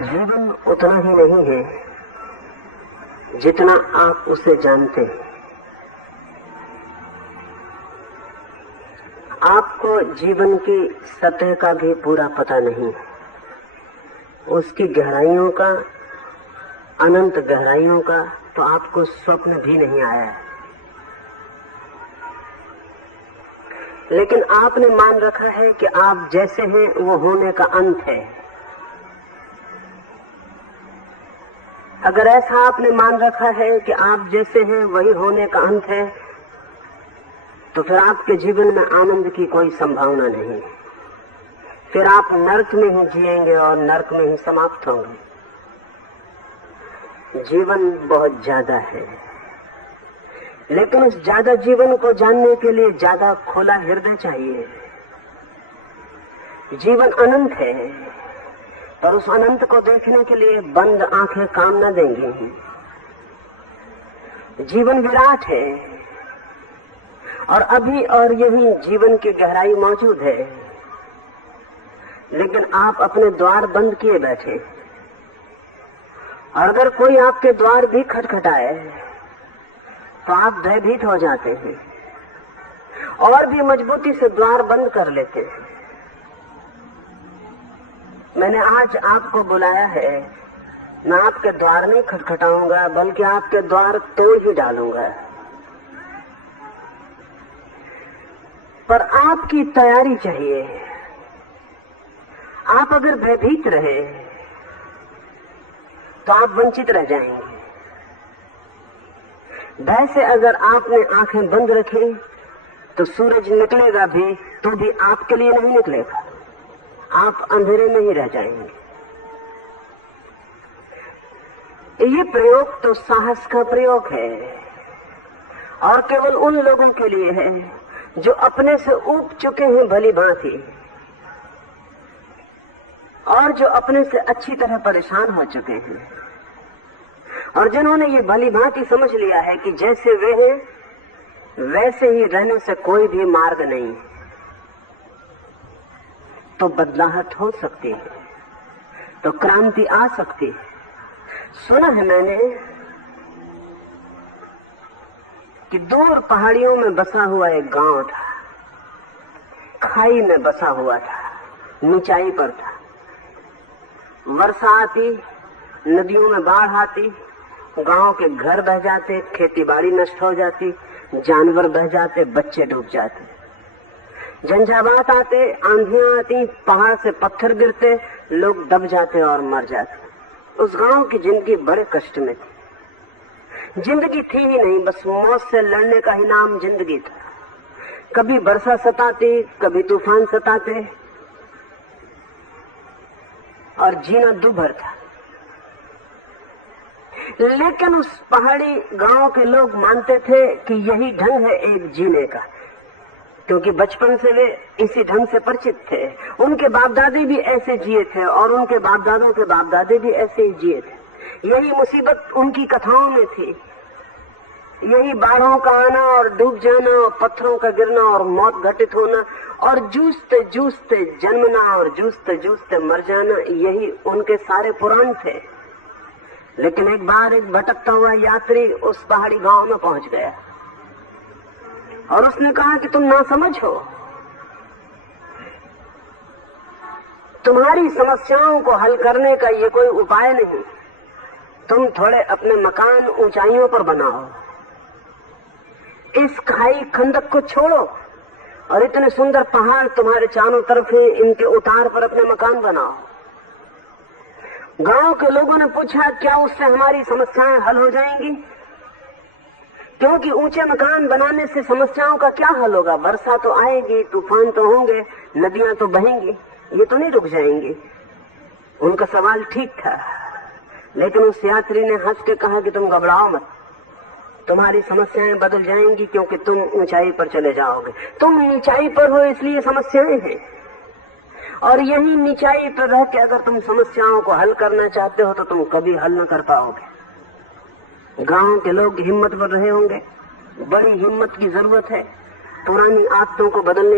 जीवन उतना ही नहीं है जितना आप उसे जानते हैं। आपको जीवन की सतह का भी पूरा पता नहीं, उसकी गहराइयों का, अनंत गहराइयों का तो आपको स्वप्न भी नहीं आया है। लेकिन आपने मान रखा है कि आप जैसे हैं वो होने का अंत है। अगर ऐसा आपने मान रखा है कि आप जैसे हैं वही होने का अंत है, तो फिर आपके जीवन में आनंद की कोई संभावना नहीं। फिर आप नरक में ही जिएंगे और नरक में ही समाप्त होंगे। जीवन बहुत ज्यादा है, लेकिन उस ज्यादा जीवन को जानने के लिए ज्यादा खुला हृदय चाहिए। जीवन अनंत है, पर उस अनंत को देखने के लिए बंद आंखें काम न देंगी। जीवन विराट है और अभी और यही जीवन की गहराई मौजूद है, लेकिन आप अपने द्वार बंद किए बैठे। और अगर कोई आपके द्वार भी खटखटाए तो आप भयभीत हो जाते हैं और भी मजबूती से द्वार बंद कर लेते हैं। मैंने आज आपको बुलाया है, मैं आपके द्वार नहीं खटखटाऊंगा, बल्कि आपके द्वार तोड़ ही डालूंगा। पर आपकी तैयारी चाहिए। आप अगर भयभीत रहे तो आप वंचित रह जाएंगे। भय से अगर आपने आंखें बंद रखी तो सूरज निकलेगा भी तो भी आपके लिए नहीं निकलेगा, आप अंधेरे में ही रह जाएंगे। ये प्रयोग तो साहस का प्रयोग है और केवल उन लोगों के लिए है जो अपने से ऊब चुके हैं भली भांति और जो अपने से अच्छी तरह परेशान हो चुके हैं और जिन्होंने ये भली भांति समझ लिया है कि जैसे वे हैं वैसे ही रहने से कोई भी मार्ग नहीं, तो बदलाहट हो सकती है, तो क्रांति आ सकती है। सुना है मैंने कि दूर पहाड़ियों में बसा हुआ एक गांव था, खाई में बसा हुआ था, ऊंचाई पर था। वर्षा आती, नदियों में बाढ़ आती, गांव के घर बह जाते, खेती बाड़ी नष्ट हो जाती, जानवर बह जाते, बच्चे डूब जाते। झंझावात आते, आंधियां आती, पहाड़ से पत्थर गिरते, लोग दब जाते और मर जाते। उस गांव की जिंदगी बड़े कष्ट में थी। जिंदगी थी ही नहीं, बस मौत से लड़ने का ही नाम जिंदगी था। कभी वर्षा सताती, कभी तूफान सताते और जीना दुभर था। लेकिन उस पहाड़ी गांव के लोग मानते थे कि यही ढंग है एक जीने का, क्योंकि बचपन से वे इसी ढंग से परिचित थे। उनके बाप दादे भी ऐसे जिए थे और उनके बाप दादों के बाप दादे भी ऐसे ही जिए थे। यही मुसीबत उनकी कथाओं में थी, यही बाढ़ों का आना और डूब जाना और पत्थरों का गिरना और मौत घटित होना और जूझते जूझते जन्मना और जूझते जूझते मर जाना, यही उनके सारे पुराण थे। लेकिन एक बार एक भटकता हुआ यात्री उस पहाड़ी गांव में पहुंच गया और उसने कहा कि तुम नासमझ हो, तुम्हारी समस्याओं को हल करने का ये कोई उपाय नहीं। तुम थोड़े अपने मकान ऊंचाइयों पर बनाओ, इस खाई खंदक को छोड़ो और इतने सुंदर पहाड़ तुम्हारे चारों तरफ हैं, इनके उतार पर अपने मकान बनाओ। गांव के लोगों ने पूछा, क्या उससे हमारी समस्याएं हल हो जाएंगी? क्योंकि ऊंचे मकान बनाने से समस्याओं का क्या हल होगा? वर्षा तो आएगी, तूफान तो होंगे, नदियां तो बहेंगी, ये तो नहीं रुक जाएंगी। उनका सवाल ठीक था, लेकिन उस यात्री ने हंस के कहा कि तुम घबराओ मत, तुम्हारी समस्याएं बदल जाएंगी क्योंकि तुम ऊंचाई पर चले जाओगे। तुम ऊंचाई पर हो इसलिए समस्याएं हैं, और यही नीचाई पर रह के अगर तुम समस्याओं को हल करना चाहते हो तो तुम कभी हल न कर पाओगे। गांव के लोग हिम्मत पर रहे होंगे, बड़ी हिम्मत की जरूरत है पुरानी आदतों को बदलने